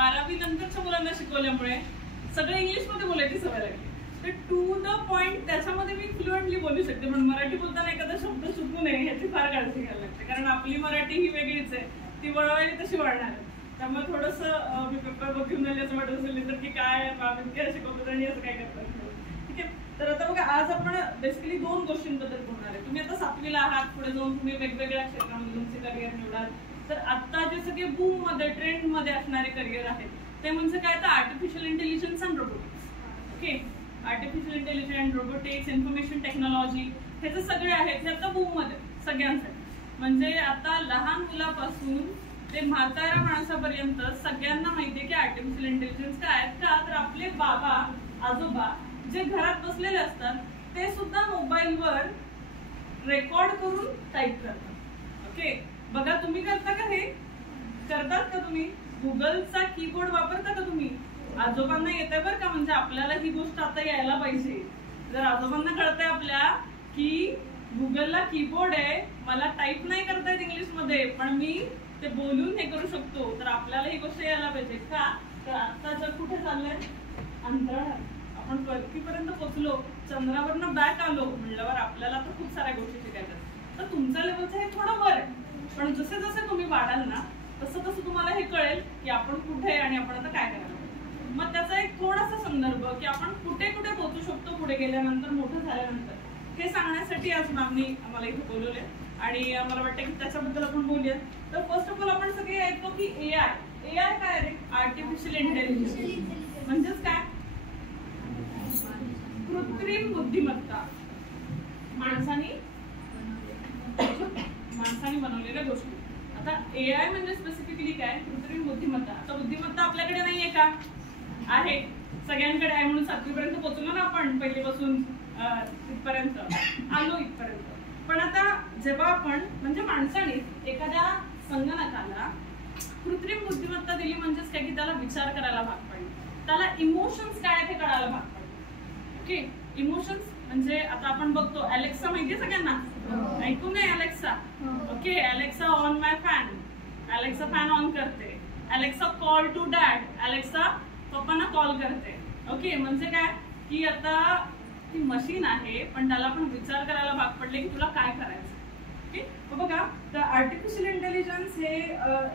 12वी नंतरच्या मुलांना शिकवल्यामुळे सगळं इंग्लिशमध्ये बोलायची सवय लागली. तर टू द पॉइंट त्याच्यामध्ये मी फ्लुएंटली बोलू शकते, पण मराठी बोलताना एखादा शब्द चुकू नये ह्याची फार काळजी घ्यायला लागते, कारण आपली मराठी ही वेगळीच आहे, ती वळवायला तशी वळणार आहे. त्यामुळे थोडंसं मी पेपर बघून झाली असं वाटत असेल तर की काय इतक्या शिकवतात आणि असं काय करतात. ठीक आहे, तर आता बघा आज आपण बेसिकली 2 गोष्टींबद्दल बोलणार आहे. तुम्ही आता 7वीला आहात, पुढे जाऊन तुम्ही वेगवेगळ्या क्षेत्रामध्ये तुमचे करिअर निवडाल. तर आता जे सगळे बूम मध्ये ट्रेंड मध्ये असणारे करिअर आहेत ते म्हणजे काय, तर artificial intelligence and robotics. Okay, artificial intelligence, robotics, information technology हे जे सगळे आहेत हे आता बूम मध्ये सगळ्यांसाठी. म्हणजे आता लहान मुलापासून ते म्हाताऱ्या माणसापर्यंत सगळ्यांना माहितीये की आर्टिफिशियल इंटेलिजन्स काय आहेत. का तर आपले बाबा आजोबा जे घरात बसलेले असतात ते सुद्धा मोबाईलवर रेकॉर्ड करून टाईप करतात. ओके, बघा तुम्ही करता का, हे करतात का तुम्ही? गुगलचा कीबोर्ड वापरता का तुम्ही? आजोबांना येतंय बरं का, म्हणजे आपल्याला ही गोष्ट आता यायला पाहिजे. जर आजोबांना कळतंय आपल्या की गुगलला कीबोर्ड आहे, मला टाईप नाही करता येत इंग्लिश मध्ये पण मी ते बोलून हे करू शकतो, तर आपल्याला ही गोष्ट यायला पाहिजे. का तर आता जग कुठे चाललंय, अंतराळात. आपण पृथ्वीपर्यंत पोहोचलो, चंद्रावरनं बॅक आलो म्हणल्यावर आपल्याला तर खूप साऱ्या गोष्टी शिकायच्या. तर तुमच्या लेवलचं हे थोडं वर आहे, पण जसे जसे तुम्ही वाढाल ना तसं तसं तुम्हाला हे कळेल की आपण कुठे आणि आपण आता काय करायला. मग त्याचा एक थोडासा संदर्भ की आपण कुठे कुठे पोहोचू शकतो पुढे गेल्यानंतर, मोठं झाल्यानंतर, हे सांगण्यासाठी आज मॅमनी आम्हाला इथे बोलवले आणि मला वाटतं की त्याच्याबद्दल आपण बोलूया. तर फर्स्ट ऑफ ऑल आपण सगळे ऐकतो की एआय काय रे, आर्टिफिशियल इंटेलिजन्स म्हणजेच काय, कृत्रिम बुद्धिमत्ता, माणसाने बनवलेल्या गोष्टी. आता एआय म्हणजे स्पेसिफिकली काय, कृत्रिम बुद्धिमत्ता. आता बुद्धिमत्ता आपल्याकडे नाहीये का, आहे, सगळ्यांकडे आहे, म्हणून 7वी पर्यंत पोहोचलो ना आपण, पहिलीपासून इथपर्यंत आलो इथपर्यंत. पण आता जेव्हा आपण म्हणजे माणसाने एखाद्या संगणकाला कृत्रिम बुद्धिमत्ता दिली म्हणजेच काय की त्याला विचार करायला भाग पडले, त्याला इमोशन्स काय ते कळायला भाग पडले. ओके, इमोशन्स म्हणजे आता आपण बघतो अलेक्सा, माहितीये सगळ्यांना, ऐकून नाही Alexa. Okay, Alexa on my fan, Alexa fan on करते. Alexa call to dad, Alexa पप्पांना कॉल करते. ओके, म्हणजे काय की आता ती मशीन आहे पण त्याला आपण विचार करायला भाग पडले की तुला काय करायचं. ओके, बघा तर आर्टिफिशियल इंटेलिजन्स हे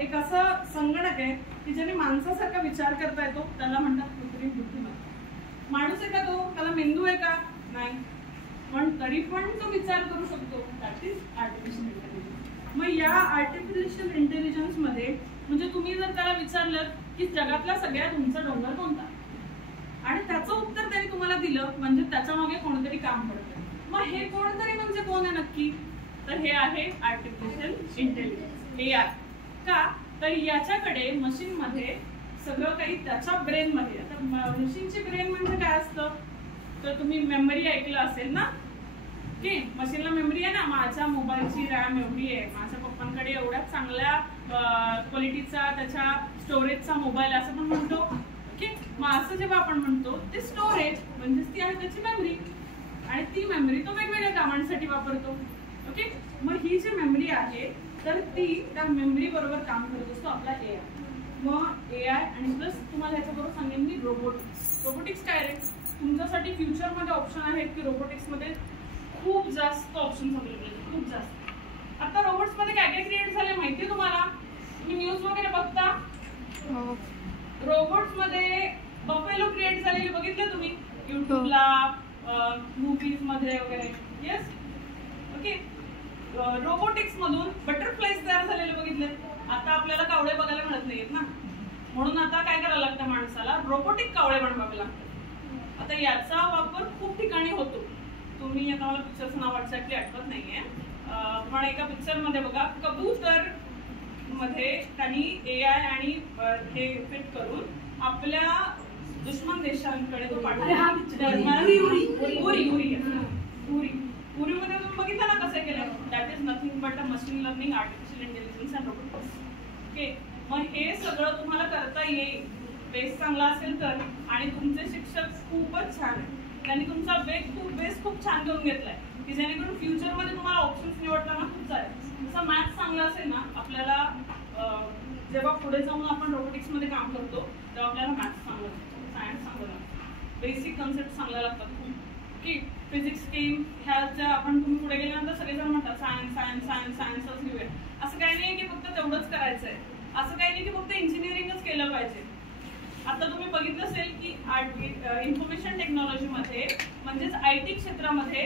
एक असं संगणक आहे की ज्याने माणसासारखा विचार करता येतो, त्याला म्हणतात कृत्रिम बुद्धिमत्ता. माणूस आहे का तो, त्याला मेंदू आहे का, नाही, पण तरी पण तो विचार करू शकतो, दॅट इज आर्टिफिशियल इंटेलिजन्स. मग या आर्टिफिशियल इंटेलिजन्स मध्ये म्हणजे तुम्ही जर त्याला विचारलं की जगातला सगळ्यात उंच डोंगर कोणता आणि त्याचं उत्तर त्याने तुम्हाला दिलं म्हणजे त्याच्या मागे कोणतरी काम करतं. मग हे कोणतरी म्हणजे कोण आहे नक्की, तर हे आहे आर्टिफिशियल इंटेलिजन्स, एआय. का तर याच्याकडे मशीन मध्ये सगळं काही त्याच्या ब्रेन मध्ये. आता मशीनची ब्रेन म्हणजे काय असतं, तर तुम्ही मेमरी ऐकलं असेल ना, की मशीनला मेमरी आहे ना, माझ्या मोबाईलची रॅम एवढी आहे, माझ्या पप्पांकडे एवढ्या चांगल्या क्वालिटीचा त्याच्या स्टोरेजचा मोबाईल असं पण म्हणतो. ओके, मग असं जेव्हा आपण म्हणतो ते स्टोरेज म्हणजेच ती आहे त्याची मेमरी, आणि ती मेमरी तो वेगवेगळ्या कामांसाठी वापरतो. ओके, मग ही जी मेमरी आहे तर ती त्या मेमरी बरोबर काम करत असतो आपला एआय. मग एआय आणि प्लस तुम्हाला ह्याच्याबरोबर सांगेन मी रोबोटिक्स. रोबोटिक्स काय रे, तुमच्यासाठी फ्युचरमध्ये ऑप्शन आहेत की रोबोटिक्समध्ये खूप जास्त ऑप्शन अवेलेबल आहेत, खूप जास्त. आता रोबोट्समध्ये काय काय क्रिएट झाले माहितीये तुम्हाला, तुम्ही न्यूज वगैरे बघता, रोबोट्स मध्ये बफेलो क्रिएट झालेले बघितले तुम्ही युट्यूबला, मूवीज मध्ये वगैरे. येस, ओके, रोबोटिक्स मधून बटरफ्लाईज तयार झालेले बघितले. आता आपल्याला कावळे बघायला मिळत नाहीयेत ना, म्हणून आता काय करायला लागतं, माणसाला रोबोटिक कावळे बनवावे लागतात. आता याचा वापर खूप ठिकाणी होतो. तुम्ही आता मला पिक्चरचं नाव एक्झॅक्टली आठवत नाहीये, पण एका पिक्चर मध्ये बघा कबूतर मध्ये त्यांनी एआय आणि हे फिट करून आपल्या दुश्मन देशांकडे तो पाठवला. उरीमध्ये तुम्ही बघितलं ना कसं केलं, that is nothing but a machine learning, artificial intelligence and robotics. Okay, मग हे सगळं तुम्हाला करता येईल, बेस चांगला असेल तर, आणि तुमचे शिक्षक खूपच छान आहेत, त्यांनी तुमचा बेस खूप छान करून घेतलाय की जेणेकरून फ्युचरमध्ये तुम्हाला ऑप्शन्स निवडताना खूप सारे. जसं मॅथ्स चांगला असेल ना, आपल्याला जेव्हा पुढे जाऊन आपण रोबोटिक्स मध्ये काम करतो तेव्हा आपल्याला मॅथ्स चांगलं लागतं, सायन्स चांगलं लागतं, बेसिक कन्सेप्ट चांगल्या लागतात की फिजिक्स केम ह्याच्या आपण तुम्ही पुढे गेल्यानंतर सगळेजण म्हणतात सायन्स सायन्स सायन्स सायन्सच घेऊया. असं काही नाही की फक्त तेवढंच करायचं आहे, असं काही नाही की फक्त इंजिनिअरिंगच केलं पाहिजे. आता तुम्ही बघितलं असेल की इन्फॉर्मेशन टेक्नॉलॉजीमध्ये म्हणजेच IT क्षेत्रामध्ये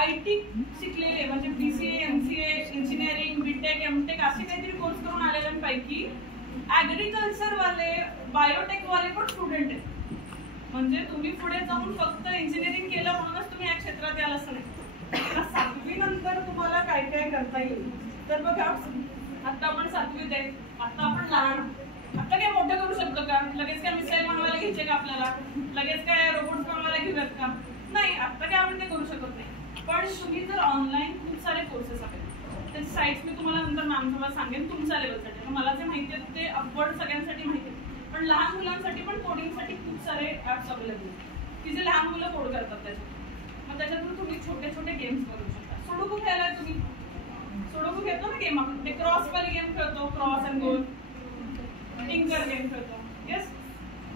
IT शिकलेले म्हणजे BCA MCA engineering B Tech M Tech असे काहीतरी कोर्स करून आलेल्यांपैकी ऍग्रिकल्चर वाले बायोटेक वाले पण स्टुडंट आहेत. म्हणजे तुम्ही पुढे जाऊन फक्त इंजिनिअरिंग केलं म्हणूनच तुम्ही या क्षेत्रात याल असं नाही. आता 7वी नंतर तुम्हाला काय काय करता येईल तर बघा, आता आपण 7वीत आहे, आता आपण लहान, आता काय मोठं करू शकतो का? लगेच काय मिसाईल बनवायला घ्यायचे का आपल्याला? लगेच काय रोबोट्स बनवायला घेऊयात का? नाही, आता काय आपण ते करू शकत नाही. पण तुम्ही जर ऑनलाईन खूप सारे कोर्सेस आहेत, त्याची साईट्स मी तुम्हाला नंतर मॅम तुम्हाला सांगेन तुमच्या लेवलसाठी. मला जे माहिती आहे ते अपवर्ड सगळ्यांसाठी माहिती आहे, पण लहान मुलांसाठी पण कोडिंगसाठी खूप सारे ऍप्स अवेलेबल आहेत की जे लहान मुलं कोड करतात त्याच्यातून. मग त्याच्यातून तुम्ही छोटे छोटे गेम्स बनवू शकता. सुडोकू खेळायला तुम्ही, सुडोकू खेळतो ना गेम आपण, ते क्रॉस वाले गेम खेळतो, cross and goal, tinker game खेळतो, येस,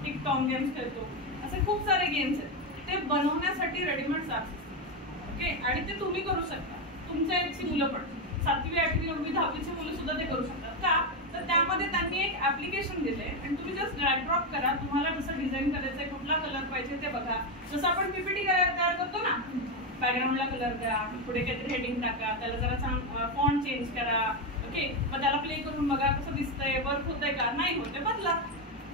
टिक टॉम गेम्स खेळतो, असे खूप सारे गेम्स आहेत. ते बनवण्यासाठी रेडीमेड ऍप्स ओके, आणि ते तुम्ही करू शकता. तुमच्या एजची मुलं पण 7वी 8वी 9वी 10वीची मुलं सुद्धा ते करू शकतात का? तर त्यामध्ये त्यांनी एक ऍप्लिकेशन दिले आणि तुम्ही जस्ट ड्रॅग ड्रॉप करा. तुम्हाला जसं डिझाईन करायचंय, कुठला कलर पाहिजे ते बघा. जसं आपण PPT तयार करतो ना, बॅकग्राऊंडला कलर द्या, पुढे काहीतरी हेडिंग टाका, त्याला जरा फॉन्ट चेंज करा, ओके, मग त्याला प्ले करून बघा कसं दिसतंय, वर्क होतंय का, नाही होते बदला.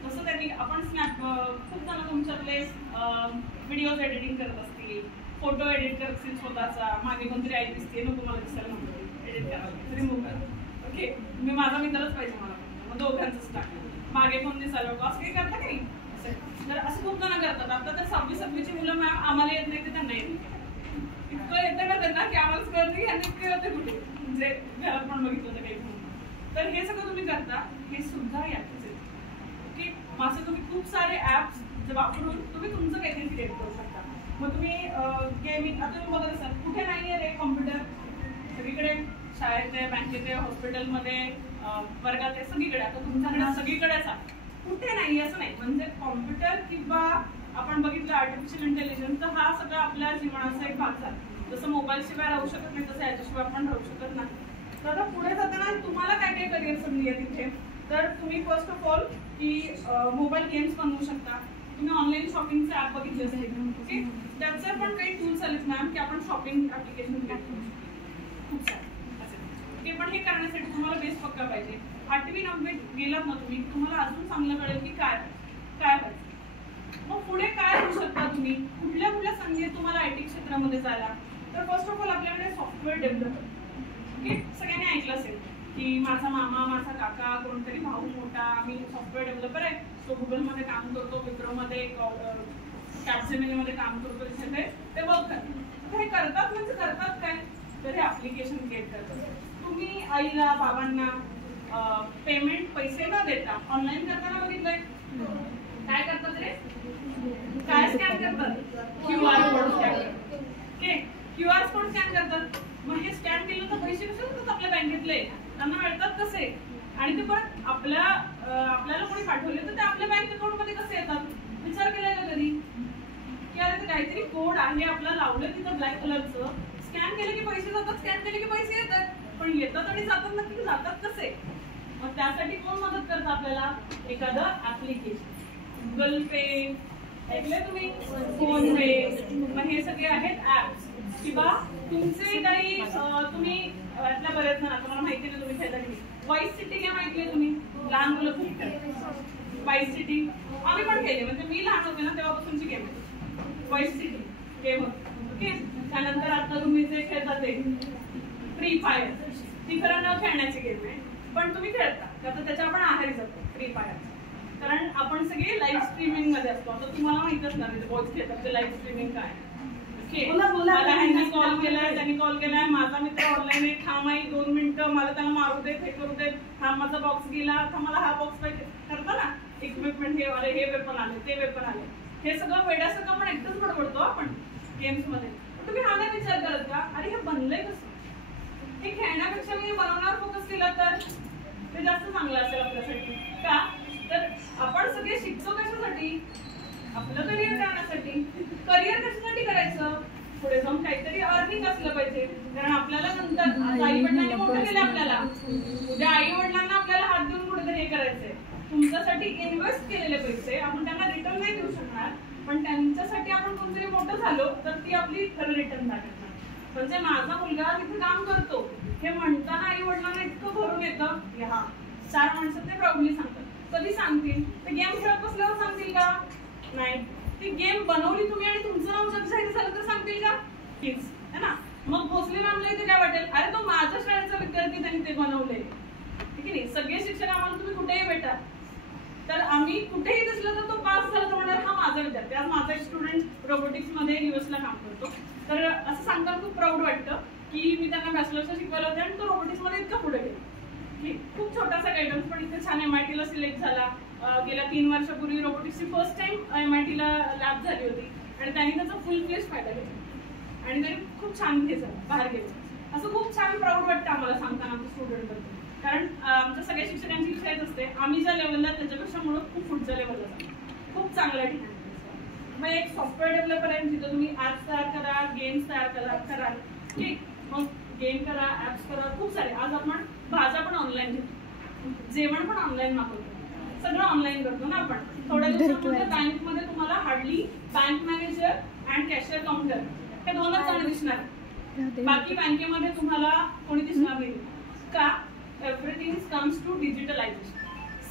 तसं त्यांनी आपण खूप जण तुमच्यातले व्हिडिओज एडिटिंग करत असतील, फोटो एडिट करत असतील स्वतःचा, मागे कोणतरी आई दिसते नको मला दिसायला म्हणतो एडिट करा, रिमूव्ह करा, ओके, मी माझा मित्रच पाहिजे मला, मग दोघांचंच टाकलं, मागे कोण दिसायला नको, असं काही करता का नाही? तर असं खूप जण करतात. आता तर 6वी 7वीची मुलं मॅम आम्हाला येत नाही ते त्यांना येत नाही, इतकं येतं ना त्यांना की आम्हालाच कळत नाही आणि इतके होते कुठे, म्हणजे घरात पण बघितलं होतं काही म्हणून. तर हे सगळं तुम्ही करता, हे सुद्धा यातच आहे. ओके, असं तुम्ही खूप सारे ऍप्स वापरून तुम्ही तुमचं काहीतरी क्रिएट करू शकता. मग तुम्ही गेमिंग, आता तुम्ही बघत असाल कुठे नाही आहे रे कॉम्प्युटर, सगळीकडे, शाळेत आहे, बँकेत आहे, हॉस्पिटलमध्ये, वर्गात आहे, सगळीकडे. आता तुमच्याकडे सगळीकडे असा कुठे नाही असं नाही. म्हणजे कॉम्प्युटर किंवा आपण बघितलं आर्टिफिशियल इंटेलिजन्स, तर हा सगळा आपल्या जीवनाचा एक भाग झाला. जसं मोबाईल शिवाय राहू शकत नाही तसं याच्याशिवाय आपण राहू शकत नाही. तर आता पुढे जाताना तुम्हाला काय काय करिअर संधी आहे तिथे, तर तुम्ही फर्स्ट ऑफ ऑल की मोबाईल गेम्स बनवू शकता. तुम्ही ऑनलाईन शॉपिंगचे ऍप बघितले असेल, ओके, त्याचे पण काही टूल्स आलेत मॅम की आपण शॉपिंग ऍप्लिकेशन क्रिएट करू शकतो, खूप सारे असे. ते पण हे करण्यासाठी तुम्हाला बेस पक्का पाहिजे. 8वी 9वी गेलात ना तुम्ही, तुम्हाला अजून चांगलं कळेल की काय पाहिजे. मग पुढे काय होऊ शकता तुम्ही, कुठल्या कुठल्या संधी आहेत तुम्हाला IT क्षेत्रामध्ये जायला. तर फर्स्ट ऑफ ऑल आपल्याकडे सॉफ्टवेअर डेव्हलपर, ओके, सगळ्यांनी ऐकलं असेल की माझा मामा, माझा काका, कोणतरी भाऊ मोठा, आम्ही सॉफ्टवेअर डेव्हलपर आहे, तो गुगलमध्ये काम करतो, विप्रोमध्ये, कॅपजेमिनीमध्ये काम करतो, तिथे ते वर्क करतात. हे करतात म्हणजे करतात काय, तर हे ऍप्लिकेशन क्रिएट करतात. तुम्ही आईला बाबांना पेमेंट पैसे न देता ऑनलाईन करताना बघितलंय काय करतात रे, काय स्कॅन करतात, QR कोड स्कॅन करतात, ओके, QR कोड स्कॅन करतात. मग हे स्कॅन केलं तर पैसे कसे होतात आपल्या बँकेतले, त्यांना मिळतात कसे, आणि ते परत आपल्याला कोणी पाठवले तर ते आपल्या बँक अकाउंट मध्ये कसे येतात. विचार केलाय का कधी की अरे काहीतरी कोड आहे आपला लावलं तिथं ब्लॅक कलरचं, स्कॅन केले की पैसे जातात, स्कॅन केले की पैसे येतात, पण येतात आणि जातात नक्की जातात कसे. मग त्यासाठी कोण मदत करतं आपल्याला, एखादं ऍप्लिकेशन, गुगल पे ऐकलंय तुम्ही, फोन पे, मग हे सगळे आहेत ऍप्स. किंवा तुमचे काही तुम्ही यातल्या बरेच जण, तुम्हाला माहिती नाही तुम्ही खेळता की वाईस सिटी गेम ऐकले तुम्ही, लहान मुलं खूप खेळतात वाईस सिटी, आम्ही पण खेळले, म्हणजे मी लहान होते ना तेव्हापासूनची गेम आहे वाईस सिटी गेम, ओके. त्यानंतर आता तुम्ही जे खेळता ते फ्री फायर, ती खरं न खेळण्याची गेम आहे पण तुम्ही खेळता, तर त्याच्या आपण आहारी जातो फ्री फायर, कारण आपण सगळे लाईव्ह स्ट्रीमिंग मध्ये असतो. आता तुम्हाला माहितच नाही बॉयज खेळतात ते लाईव्ह स्ट्रीमिंग काय. मला ह्यांनी कॉल केलाय, त्यांनी कॉल केलाय, माझा मित्र ऑनलाईन आहे, थांब आई 2 मिनिटं, मला त्याला मारू देत, हे करू देत, थांब माझा बॉक्स गेला, आता मला हा बॉक्स पाहिजे, करता ना इक्विपमेंट, हे आले, हे वेपन आले, ते वेपन आले, हे सगळं वेड्यासारखं आपण एकटंच बडबडतो आपण गेम्स मध्ये. तुम्ही हा नाही विचार करत का अरे हे बनलंय कसं, हे खेळण्यापेक्षा मी बनवण्यावर फोकस केला तर ते जास्त चांगलं असेल आपल्यासाठी. का तर आपण सगळे शिकतो कशासाठी? आपलं करिअर करण्यासाठी. करिअर कशासाठी करायचं? पुढे जाऊन काहीतरी अर्निंग असलं पाहिजे. कारण आपल्याला नंतर आई वडिलांनी मोठं केलं आपल्याला, उद्या आई वडिलांना आपल्याला हात देऊन कुठेतरी हे करायचंय. तुमच्यासाठी इन्व्हेस्ट केलेले पैसे आपण त्यांना रिटर्न नाही देऊ शकणार, पण त्यांच्यासाठी आपण कोणतरी मोठं झालो तर ती आपली खरं रिटर्न दाखवणार. म्हणजे माझा मुलगा तिथे काम करतो हे म्हणताना आई वडिलांना इतकं भरून येतं की हा 4 माणसं ते प्राऊडली सांगतात. कधी सांगतील? ते गेम खेळत बसल्यावर सांगतील का? नाही. ती गेम बनवली तुम्ही आणि तुमचं नाव जग जाहीर झालं तर सांगतील का? प्लीज, है ना. मग भोसले मॅमला इथे काय वाटेल, अरे तो माझ्या शाळेचा विद्यार्थी, त्यांनी ते बनवले. ठीक आहे नाही. सगळे शिक्षक आम्हाला तुम्ही कुठेही भेटा, तर आम्ही कुठेही दिसलं तर तो पास झाला तर म्हणणार हा माझा विद्यार्थी. आज माझा एक स्टुडंट रोबोटिक्स मध्ये US ला काम करतो, तर असं सांगताना खूप प्राऊड वाटतं की मी त्यांना बॅचलर्सला शिकवलं होतं आणि तो रोबोटिक्स मध्ये इतका पुढे गेला. खूप छोटासा गायडन्स, पण इतकं छान MIT ला सिलेक्ट झाला. गेल्या 3 वर्षापूर्वी रोबोटिक्सची फर्स्ट टाइम MIT ला लॅब झाली होती आणि त्यांनी त्याचा फुल फ्लेज फायदा घेतला आणि त्यांनी खूप छान हे झालं, बाहेर गेलं. असं खूप छान प्राऊड वाटतं आम्हाला सांगताना आमच्या स्टुडंटबद्दल. कारण आमच्या सगळ्या शिक्षकांची इच्छा येत असते आम्ही ज्या लेवलला त्याच्यापेक्षा मुळे खूप पुढच्या लेवलला जातो, खूप चांगल्या ठिकाणी. मग एक सॉफ्टवेअर डेव्हलपर आहे जिथं तुम्ही ऍप्स तयार करा, गेम्स तयार कराल. ठीक, मग गेम करा, ऍप्स करा, खूप सारे. आज आपण भाज्या पण ऑनलाईन घेतो, जेवण पण ऑनलाईन मागवतो, सगळं ऑनलाईन करतो ना आपण. थोड्या दिवसांमध्ये बँकमध्ये तुम्हाला hardly bank manager and cashier counter हे 2च जण दिसणार, बाकी बँकेमध्ये तुम्हाला कोणी दिसणार नाही. का? Everything comes to digitalisation.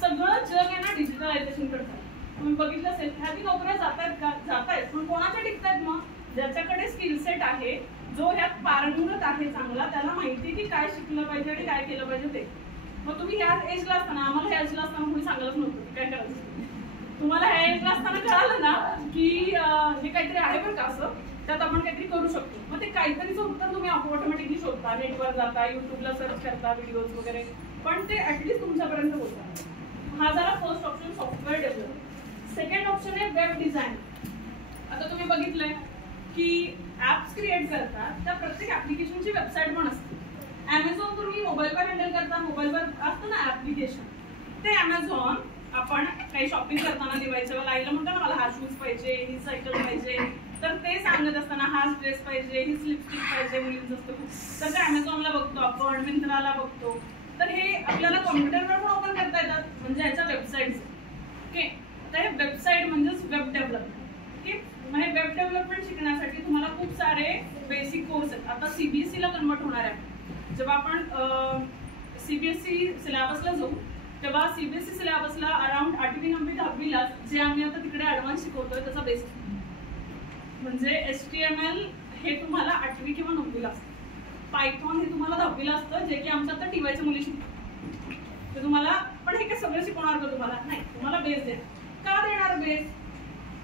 सगळं जग आहे ना डिजिटलायझेशन करतात. तुम्ही बघितलं असेल ह्याची नोकऱ्या जातायत का? जातायत, पण कोणाच्या टिकतायत? मग ज्याच्याकडे स्किल सेट आहे, जो ह्यात पारंगत आहे चांगला, त्याला माहिती की काय शिकलं पाहिजे आणि काय केलं पाहिजे ते. मग तुम्ही ह्या एजला असताना, आम्हाला ह्या एजला असताना कोणी सांगलंच नव्हतं की काय करायचं. तुम्हाला ह्या एजला असताना कळालं ना की हे काहीतरी आहे बरं का, असं त्यात आपण काहीतरी करू शकतो. मग ते काहीतरीचं उत्तर तुम्ही ऑटोमॅटिकली शोधता, नेटवर जाता, युट्यूबला सर्च करता व्हिडिओज वगैरे, पण ते ऍटलीस्ट तुमच्यापर्यंत होतात. हा झाला first option, software develop. Second option आहे वेब डिझाईन. आता तुम्ही बघितलंय की ऍप्स क्रिएट करतात, त्या प्रत्येक ऍप्लिकेशनची वेबसाईट पण असते. Amazon तुम्ही मोबाईलवर हँडल करता, मोबाईलवर असतं ना ऍप्लिकेशन, ते Amazon आपण काही शॉपिंग करताना दिवाळीच्या वेळेला आईला म्हणतो ना मला हा शूज पाहिजे, ही सायकल पाहिजे, तर ते सांगत असताना हाच ड्रेस पाहिजे, हीच लिपस्टिक पाहिजे, मुलींचं असतं खूप, तर ते Amazonला बघतो आपण, मिंत्राला बघतो. तर हे आपल्याला कॉम्प्युटरवर पण ओपन करता येतात, म्हणजे ह्याच्या वेबसाईट्स. ओके, तर हे वेबसाईट म्हणजेच वेब डेव्हलपमेंट. ओके, मग हे वेब डेव्हलपमेंट शिकण्यासाठी तुम्हाला खूप सारे बेसिक कोर्स आहेत. आता CBSE ला कन्वर्ट होणार आहे. जेव्हा आपण CBSE सिलेबसला जाऊ तेव्हा CBSE सिलेबसला अराउंड 8वी 9वी 10वीला जे आम्ही आता तिकडे ऍडव्हान्स शिकवतोय त्याचा बेसिक म्हणजे HTML हे तुम्हाला 8वी किंवा 9वीला असतं. पायथॉन हे तुम्हाला 10वीला असतं, जे की आमच्या आता TYच्या मुली शिकतात. तर तुम्हाला पण हे काय सगळं शिकवणार का? तुम्हाला नाही, तुम्हाला बेस देणार. का देणार बेस?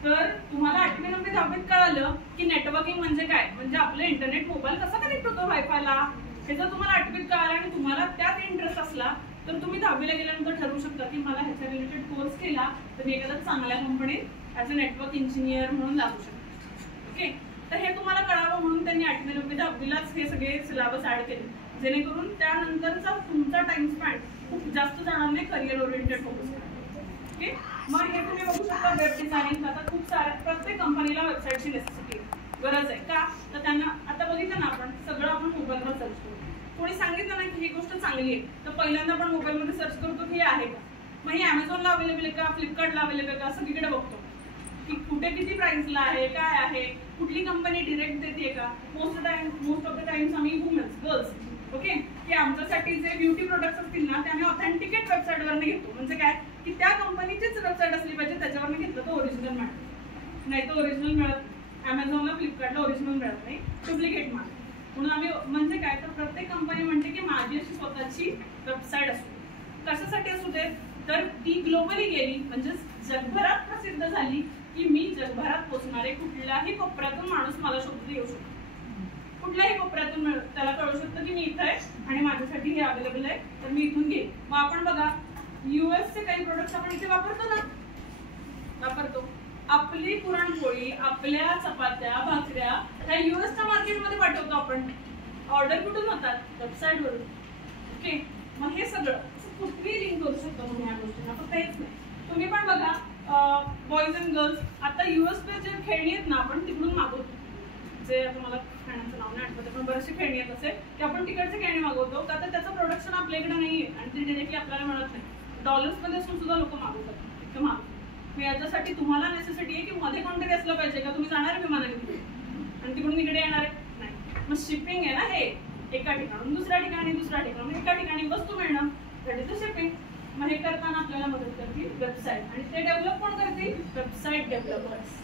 तर तुम्हाला 8वी 9वी 10वीत कळालं की नेटवर्किंग म्हणजे काय, म्हणजे आपलं इंटरनेट मोबाईल कसा कनेक्ट होतो वायफायला, हे जर तुम्हाला 8वीत कळालं आणि तुम्हाला त्यात इंटरेस्ट असला तर तुम्ही 10वीला गेल्यानंतर ठरवू शकता की मला ह्याच्या रिलेटेड कोर्स केला तर मी एखाद्या चांगल्या कंपनीत ॲज अ नेटवर्क इंजिनियर म्हणून लागू शकतो. ओके, तर हे तुम्हाला कळावं म्हणून त्यांनी 8वी 9वी 10वीलाच हे सगळे सिलेबस ऍड केले, जेणेकरून त्यानंतरचा तुमचा टाइम स्पॅन खूप जास्त जणांनी करिअर ओरिएंटेड फोकस करा. ओके, मग हे तुम्ही बघू शकता वेब डिझायनिंग. आता खूप साऱ्या प्रत्येक कंपनीला वेबसाईटची नेसेसिटी गरज आहे. का? तर त्यांना आता बघितलं ना आपण सगळं आपण मोबाईलवर सर्च करतो. कोणी सांगितलं नाही की ही गोष्ट चांगली आहे तर पहिल्यांदा आपण मोबाईलमध्ये सर्च करतो की हे आहे का. मग ही Amazonला अवेलेबल आहे का, फ्लिपकार्टला अवेलेबल आहे का, सगळीकडे बघतो की कुठे किती प्राइसला आहे, काय आहे, कुठली कंपनी डिरेक्ट देते का. मोस्ट ऑफ द टाइम्स आम्ही वुमेन्स गर्ल्स ओके की आमच्यासाठी जे ब्युटी प्रोडक्ट्स असतील ना ते आम्ही ऑथेंटिकेट वेबसाईटवरनं घेतो. म्हणजे काय की त्या कंपनीचीच वेबसाईट असली पाहिजे, त्याच्यावरनं घेतलं तर ओरिजिनल मिळतं, नाही तर ओरिजिनल मिळत. Amazonला फ्लिपकार्टला ओरिजिनल मिळत नाही, डुप्लिकेट माल. म्हणून आम्ही म्हणजे काय तर प्रत्येक कंपनी म्हणते की माझी अशी स्वतःची वेबसाईट असू दे. कशासाठी असू दे तर ती ग्लोबली गेली म्हणजे जगभरात प्रसिद्ध झाली की मी जगभरात पोहोचणारे कुठल्याही कोपऱ्यातून माणूस मला शोधून येऊ शकतो. कुठल्याही कोपऱ्यातून त्याला कळू शकतं की मी इथं आहे आणि माझ्यासाठी हे अवेलेबल आहे तर मी इथून घेईन. मग आपण बघा US चे काही प्रोडक्ट्स आपण इथे वापरतो ना, वापरतो. आपली पुरणपोळी, आपल्या चपात्या, भाकऱ्या ह्या US च्या मार्केटमध्ये पाठवतो आपण. ऑर्डर कुठून होतात? वेबसाईटवरून. ओके, मग हे सगळं कुठेही लिंक करू शकता तुम्ही या गोष्टींना. फक्त हेच नाही, तुम्ही पण बघा बॉईज अँड गर्ल्स आता युएसपी जे खेळणी आहेत ना आपण तिकडून मागवतो, जे तुम्हाला खेळण्याचं नाव नाही आठवत पण बरेचसे खेळणी आहेत असे की आपण तिकडचे खेळणी मागवतो का तर त्याचं प्रोडक्शन आपल्याकडे नाहीये आणि ते डिरेक्टली आपल्याला मिळत नाही. डॉलर्समध्ये सुद्धा लोक मागवतात इतकं मागवतात. याच्यासाठी तुम्हाला नेसेसिटी आहे की मध्ये कोणतरी असलं पाहिजे का तुम्ही जाणार विमानाने तिकडे आणि तिकडून इकडे येणार आहे नाही. मग शिपिंग आहे ना, हे एका ठिकाणून दुसऱ्या ठिकाणी एका ठिकाणी वस्तू मिळणं त्याचं शिपिंग. मग हे करताना आपल्याला मदत करतील वेबसाईट आणि ते डेव्हलप कोण करतील? Website developers.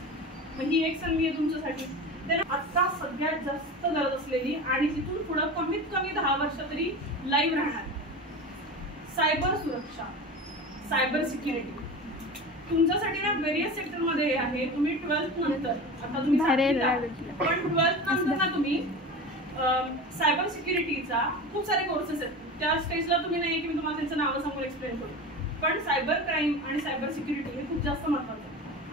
मग ही एक संधी आहे तुमच्यासाठी. तर आता सगळ्यात जास्त गरज असलेली आणि तिथून पुढे कमीत कमी 10 वर्ष तरी लाईव्ह राहणार सायबर सुरक्षा, सायबर सिक्युरिटी. तुमच्यासाठी ना व्हेरियस सेक्टरमध्ये आहे. तुम्ही 12th नंतर आता तुम्ही पण 12th नंतर ना तुम्ही सायबर सिक्युरिटीचा खूप सारे कोर्सेस आहेत. त्या स्टेजला तुम्ही नाही की मी तुम्हाला त्यांचं नाव समोर एक्सप्लेन करू, पण सायबर क्राईम आणि सायबर सिक्युरिटी हे खूप जास्त महत्त्वाचं आहे.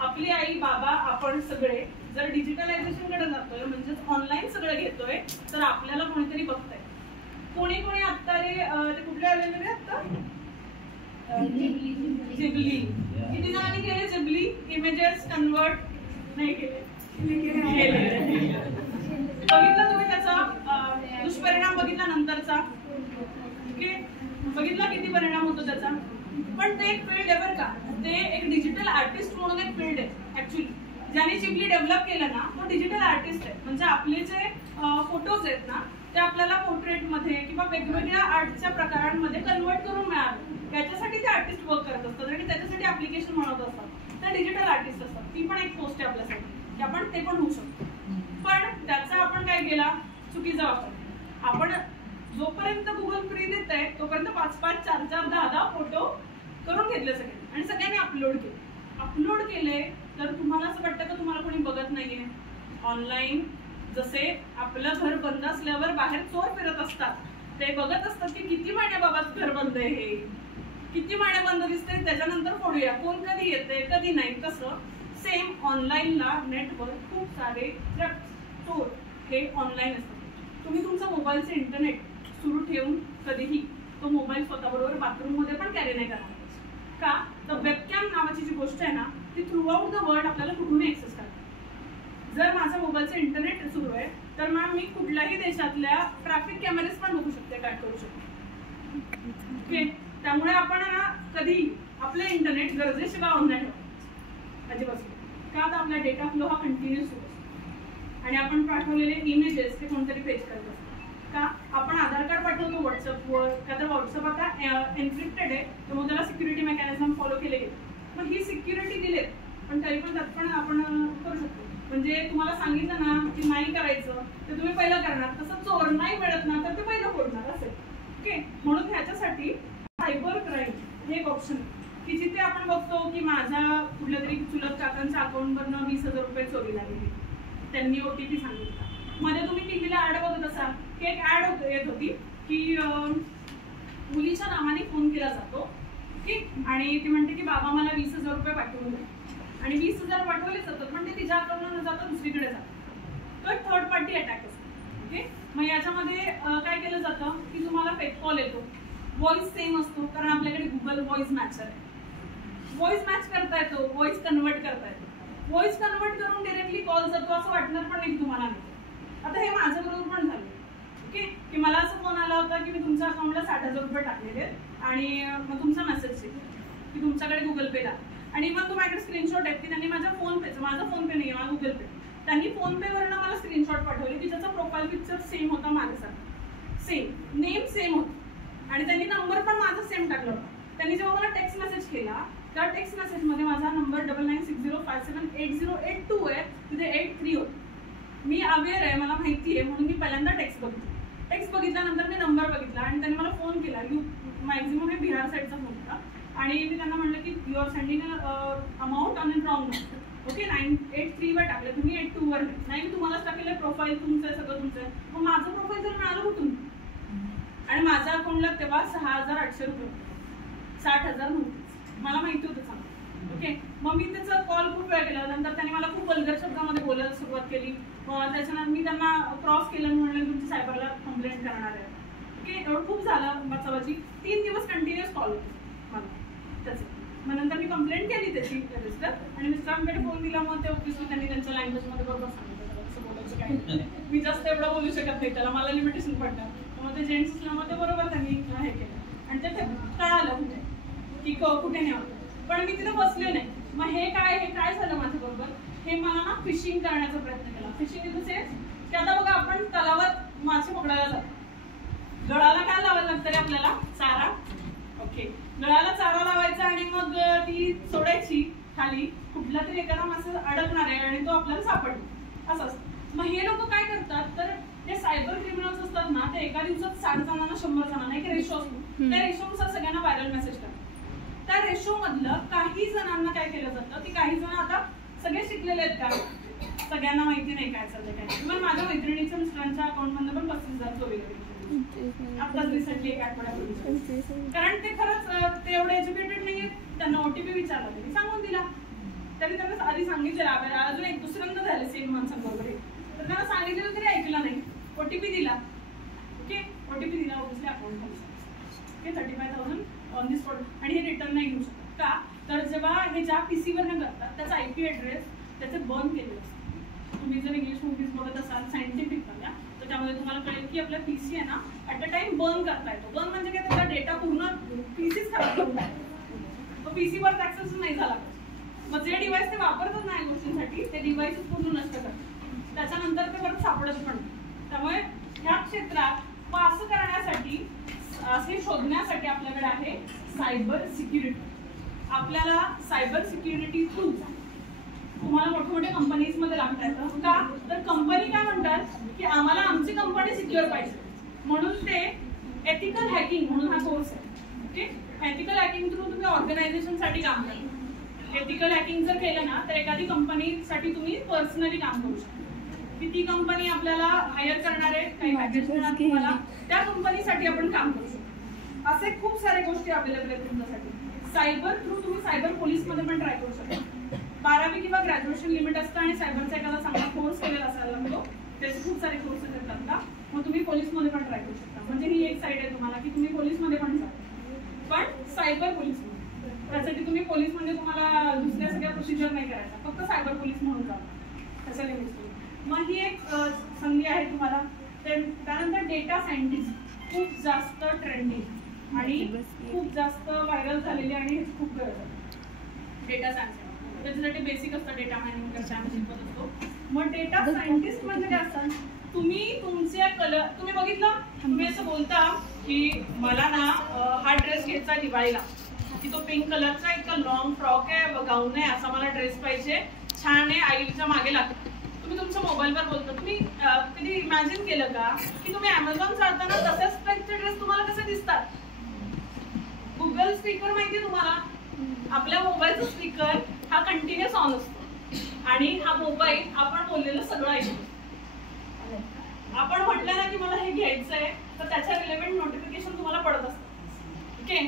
आपली आई बाबा आपण सगळे जर डिजिटलायझेशनकडे जातोय म्हणजेच ऑनलाईन सगळं घेतोय तर आपल्याला कोणीतरी बघतंय. कोणी कोणी आत्ता ते कुठले आलेले रे आत्ता जिबली. किती जणांनी केले जिबली इमेजेस कन्वर्ट? नाही केले. बघितलं तुम्ही त्याचा दुष्परिणाम बघितला नंतरचा? ओके, बघितला किती परिणाम होतो त्याचा. पण ते एक फील्ड आहे बरं का, ते एक डिजिटल आर्टिस्ट म्हणून एक फील्ड आहे ऍक्च्युली. ज्याने चिपली डेव्हलप केलं ना तो डिजिटल आर्टिस्ट आहे. म्हणजे आपले जे फोटोज आहेत ना ते आपल्याला पोर्ट्रेटमध्ये किंवा वेगवेगळ्या आर्टच्या प्रकारांमध्ये कन्वर्ट करून मिळावे याच्यासाठी ते आर्टिस्ट वर्क करत असतात आणि त्याच्यासाठी ऍप्लिकेशन बनवत असतात. तर डिजिटल आर्टिस्ट असतात. ती पण एक पोस्ट आहे आपल्यासाठी की आपण ते पण होऊ शकतो. पण त्याचा आपण काय केला? चुकीचा वापर. आपण जोपर्यंत गुगल फ्री देत आहे तोपर्यंत 5-5, 4-4, 10-10 फोटो करून घेतले सगळे आणि सगळ्यांनी अपलोड केले तर तुम्हाला असं वाटतं का तुम्हाला कोणी बघत नाहीये? ऑनलाईन जसे आपलं घर बंद असल्यावर बाहेर चोर फिरत असतात, ते बघत असतात की किती महिने बाबा घर बंद आहे, हे किती महिने बंद दिसते त्याच्यानंतर फोडूया, कोण कधी येते कधी नाही. तसं सेम ऑनलाईनला नेटवर खूप सारे चोर हे ऑनलाईन असतात. तुम्ही तुमचा मोबाईलचे इंटरनेट सुरू ठेवून कधीही तो मोबाईल स्वतःबरोबर बाथरूममध्ये पण कॅरी नाही करणार का? तर वेबकॅम नावाची जी गोष्ट आहे ना ती थ्रू आउट द वर्ल्ड आपल्याला कुठूनही ऍक्सेस करते. जर माझ्या मोबाईलचं इंटरनेट सुरू आहे तर मग मी कुठल्याही देशातल्या ट्रॅफिक कॅमेरेज पण बघू शकते, ट्रॅक करू शकते. ओके, त्यामुळे आपण ना कधी आपलं इंटरनेट गरजेशिवाय ऑन नाही ठेवायचं अजिबात. का तर आपला डेटा फ्लो हा कंटिन्युअस होत असतो आणि आपण पाठवलेले इमेजेस ते कोणतरी पेज करत असतात. का आपण आधार कार्ड पाठवतो व्हॉट्सअपवर का तर व्हॉट्सअप आता एन्क्रिप्टेड आहे त्यामुळे त्याला सिक्युरिटी मेकॅनिझम फॉलो केले गेले. मग ही सिक्युरिटी दिलेत पण तरी पण त्यात पण आपण करू शकतो. म्हणजे तुम्हाला सांगितलं ना की नाही करायचं तर तुम्ही पहिलं करणार, तसं चोर नाही मिळत ना तर ते पहिलं फोडणार असेल. ओके, म्हणून ह्याच्यासाठी सायबर क्राईम हे एक ऑप्शन की जिथे आपण बघतो की माझ्या कुठल्या तरी चुलत काकांच्या अकाउंटवरनं 20,000 रुपये चोरीला गेले, त्यांनी OTP सांगितला. मध्ये तुम्ही टीव्हीला ऍड बघत असाल की एक ऍड येत होती की मुलीच्या नावाने फोन केला जातो की आणि ती म्हणते की बाबा मला 20,000 रुपये पाठवून द्या आणि 20,000 पाठवले जातात पण ते तिच्या अकाउंटला न जाता दुसरीकडे जातात. तो एक थर्ड पार्टी अटॅक असतो. ओके, मग याच्यामध्ये काय केलं जातं की तुम्हाला फेक कॉल येतो, व्हॉइस सेम असतो कारण आपल्याकडे गुगल व्हॉइस मॅचर आहे. व्हॉइस मॅच करता येतो, व्हॉइस कन्वर्ट करता येतो. व्हॉइस कन्वर्ट करून डिरेक्टली कॉल जातो असं वाटणार पण नाही तुम्हाला नाही. आता हे माझ्या बरोबर पण झालं. ओके, की मला असं फोन आला होता की मी तुमच्या अकाउंटला 60,000 रुपये टाकलेले आणि मग तुमचा मेसेज की तुमच्याकडे गुगल पेला आणि मग माझ्याकडे स्क्रीनशॉट आहेत की त्यांनी माझ्या फोनपेचं, माझा फोनपे नाही माझा गुगल पे, त्यांनी फोनपेवरनं मला स्क्रीनशॉट पाठवले की ज्याचा प्रोफाईल पिक्चर सेम होता माझ्यासारखा, सेम नेम सेम होतं आणि त्यांनी नंबर पण माझा सेम टाकला होता. त्यांनी जेव्हा मला टेक्स्ट मेसेज केला त्या टेक्स्ट मेसेजमध्ये माझा नंबर 9960578082 आहे, तिथे 83 होतं. मी अवेअर आहे, मला माहिती आहे म्हणून मी पहिल्यांदा टेक्स्ट बघितल्यानंतर मी नंबर बघितला आणि त्यांनी मला फोन केला. मॅक्झिमम हे बिहार साईडचा फोन होता आणि मी त्यांना म्हटलं की you are sending amount on a wrong number. Okay, 983 वर टाकलं तुम्ही 82 वर नाही, मी तुम्हालाच टाकलेलं प्रोफाईल तुमचं आहे सगळं तुमचं आहे. मग माझं प्रोफाईल जर मिळालं कुठून? आणि माझ्या अकाउंटला तेव्हा 6,800 रुपये होते, 60,000 नव्हते. मला माहिती होतं चांगलं. ओके, मग मी त्याचा कॉल खूप वेळ केला. नंतर त्यांनी मला खूप वल्गर शब्दामध्ये बोलायला सुरुवात केली. त्याच्यानंतर मी त्यांना क्रॉस केलं आणि म्हणलं तुमची सायबरला कंप्लेंट करणार आहे. ओके, एवढं खूप झालं बचावाची. 3 दिवस कंटिन्युअस कॉल होते मला त्याचं. मग नंतर मी कंप्लेंट केली त्याची रजिस्टर आणि मिस्टरांकडे फोन दिला. मग ते ऑफिसला त्यांनी त्यांच्या लँग्वेजमध्ये बरोबर सांगितलं कसं बोलायचं काय. मी जास्त एवढं बोलू शकत नाही त्याला, मला लिमिटेशन पडतं. मग ते जेंट्स असल्यामुळे ते बरोबर त्यांनी हे केलं आणि ते कळालं कुठे की कुठे नाही होतं. पण मी तिथे बसले नाही. मग हे काय झालं माझ्याबरोबर, हे मला ना फिशिंग करण्याचा प्रयत्न केला. फिशिंग इन द सेन्स की आता बघा आपण तलावात मासे पकडायला जातो, गळाला काय लावायला लागतं रे आपल्याला, चारा. ओके, गळाला चारा लावायचा आणि मग ती सोडायची खाली, कुठला तरी एखादा मासा अडकणार आहे आणि तो आपल्याला सापडतो असं असतं. मग हे लोक काय करतात, तर ते सायबर क्रिमिनल्स असतात ना, ते एका दिवसात 60 जणांना 100 जणांना एक रेशो असतो, त्या रेशोनुसार सगळ्यांना व्हायरल मेसेज करतात. त्या रेशो मधलं काही जणांना काय केलं जातं की काही जण आता सगळे शिकलेले आहेत का, सगळ्यांना माहिती नाही काय चाललंय काय. मग माझ्या मैत्रिणीच्या मिस्टरांच्या अकाउंट मधनं पण 35,000 चोरी गेली आताच रिसेंटली एक आठवड्यापूर्वी. कारण ते खरंच ते एवढे एज्युकेटेड नाहीये. त्यांना ओटीपी विचारला, त्यांनी सांगून दिला. तरी त्यांना आधी सांगितलेलं, अजून एक दुसऱ्यांदा झालं सेम माणसांबरोबर, तर त्यांना सांगितलेलं तरी ऐकलं नाही. ओटीपी दिला. ओके, ओटीपी दिला, obviously account okay 35,000 on the spot. आणि हे रिटर्न नाही घेऊ शकत का, तर जेव्हा हे ज्या पीसीवर न करतात त्याचा IP ॲड्रेस त्याचे बर्न केलेले असतात. तुम्ही जर इंग्लिश मूवीज बघत असाल सायंटिफिक वाल्या, तर त्यामध्ये तुम्हाला कळेल की आपला पीसी आहे ना ॲट अ टाइम बर्न करता येतो. बर्न म्हणजे काय, त्याचा डेटा पूर्ण पीसीच खराब करून टाकतो, तो पीसीवर ऍक्सेस नाही झाला. मग जे डिव्हाइस ते वापरतात ना या गोष्टींसाठी, ते डिव्हाइस पूर्ण नष्ट करतात. त्याच्यानंतर ते परत सापडत पण. त्यामुळे ह्या क्षेत्रात असं करण्यासाठी, असे शोधण्यासाठी आपल्याकडे आहे सायबर सिक्युरिटी. आपल्याला सायबर सिक्युरिटी टूल तुम्हाला मोठ्या कंपनीज मध्ये लागता येतं का, तर कंपनी काय म्हणतात की आम्हाला आमची कंपनी सिक्युअर पाहिजे, म्हणून ते एथिकल हॅकिंग म्हणून हा कोर्स आहे. ओके, एथिकल हॅकिंग थ्रू तुम्ही ऑर्गनायझेशन साठी काम करता. एथिकल हॅकिंग जर केलं ना, तर एखादी कंपनीसाठी तुम्ही पर्सनली काम करू शकता. की ती कंपनी आपल्याला हायर करणार आहे, काही पॅकेज देणार तुम्हाला, त्या कंपनीसाठी आपण काम करू शकतो. असे खूप सारे गोष्टी अवेलेबल आहेत तुमच्यासाठी. सायबर थ्रू तुम्ही सायबर पोलीस मध्ये पण ट्राय करू शकता. 12वी किंवा ग्रॅज्युएशन लिमिट असतं आणि सायबरचा एखादा चांगला कोर्स केलेला असायला लागतो. त्याचे खूप सारे कोर्सेस येतात का, मग तुम्ही पोलीस मध्ये पण ट्राय करू शकता. म्हणजे ही एक साईड आहे तुम्हाला की तुम्ही पोलीस मध्ये पण जा, पण सायबर पोलीस मध्ये. त्यासाठी तुम्ही पोलीस म्हणजे तुम्हाला दुसऱ्या सगळ्या प्रोसिजर नाही करायचा, फक्त सायबर पोलीस म्हणून जा, त्याच्या लिमिट्स. मग ही एक संधी आहे तुम्हाला. त्यानंतर डेटा सायंटिस्ट खूप जास्त ट्रेंडिंग आणि खूप जास्त व्हायरल झालेली आणि खूप गरज आहे डेटा सायन्स. त्याच्यासाठी बेसिक असतं डेटा मायनिंग कसं आम्ही शिकवत असतो. मग डेटा सायंटिस्ट म्हणजे काय असतात, तुम्ही तुमच्या तुम्ही बघितलं, तुम्ही असं बोलता की मला ना हा ड्रेस घ्यायचा दिवाळीला, की तो पिंक कलरचा इतका लॉंग फ्रॉक आहे, गाऊन आहे, असा मला ड्रेस पाहिजे, छान आहे, आईच्या मागे लागतो. तुम्ही तुमच्या मोबाईलवर बोलता. तुम्ही कधी इमॅजिन केलं का की तुम्ही अमेझॉन चालताना तशाच टाईपचे ड्रेस तुम्हाला कसे दिसतात. गुगल स्पीकर माहिती तुम्हाला, आपल्या मोबाईलचा स्पीकर हा कंटिन्युअस ऑन असतो आणि हा मोबाईल आपण बोललेलं सगळं ऐकतो. आपण म्हटलं ना की मला हे घ्यायचंय, तर त्याच्या रिलेव्हंट नोटिफिकेशन तुम्हाला पडत असतात. ओके,